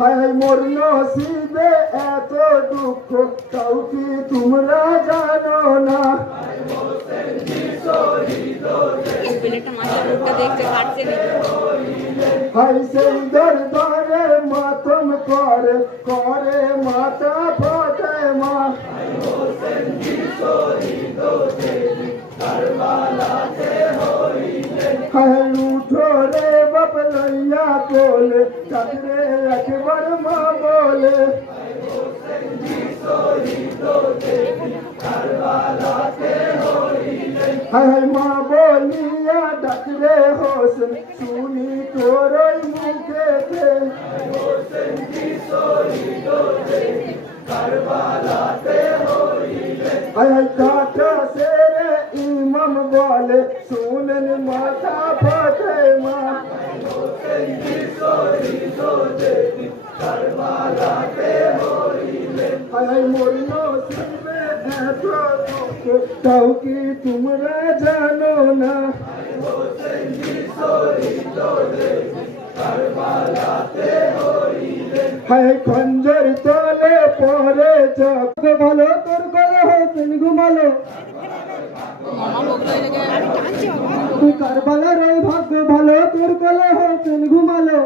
হায় মোর নসিবে এত দুঃখ তাও কি তোমরা জানো না। হায় সেই দরবারে মাতম করে করে মাতা ফাতেমা। হায় উঠো রে বাপ লইয়া কোলে ডাকরে একবার মা বলে। হায় মা বলিয়া ডাকরে হোসেন শুনি তোরই মুখেতে। হায় কাটা সেরে ইমাম বলে শুনেন মাতা ফাতেমা। হায় মোর নসিবে এত দুঃখ তাও কি তোমরা জানো না। হায় খঞ্জর তলে পরে চক ভালো তোর গলে হোসেন ঘুমালো। তুই কারবালার ওই ভাগ্য ভালো তোর গলে হোসেন ঘুমালো।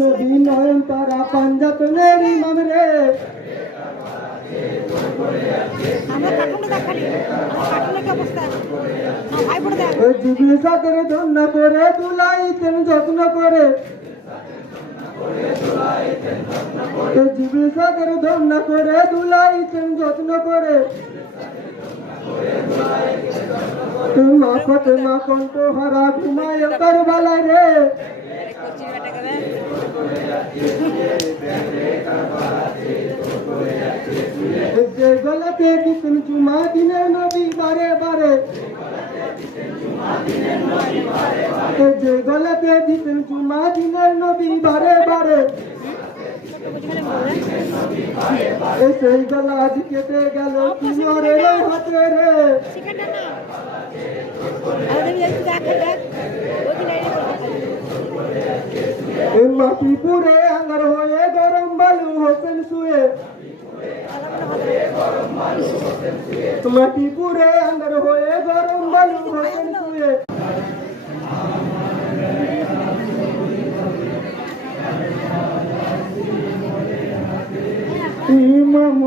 নদী নয়ন তারা পাঞ্জাতনের ইমাম রে। জিবলি সাদের ধন্য করে তুলাইতেন যত্ন করে। জিবলি সাদের ধন্য করে তুলাইতেন যত্ন করে। মা ফাতেমা কণ্ঠ হারা ঘুমায় কারবালায় রে। যে গলাতে দিতেন চুমা দিনের নবী বারে বারে। যে গলাতে দিতেন চুমা দিনের নবী বারে বারে। সেই গলা আজ কেটে গেল তোমার হাতে রে। মাটি পুরে আঙ্গার হয়ে গরম বালু হোসেন শুয়ে। মাটি পুরে আঙ্গার হয়ে গরম বালু হোসেন শুয়ে। ইমাম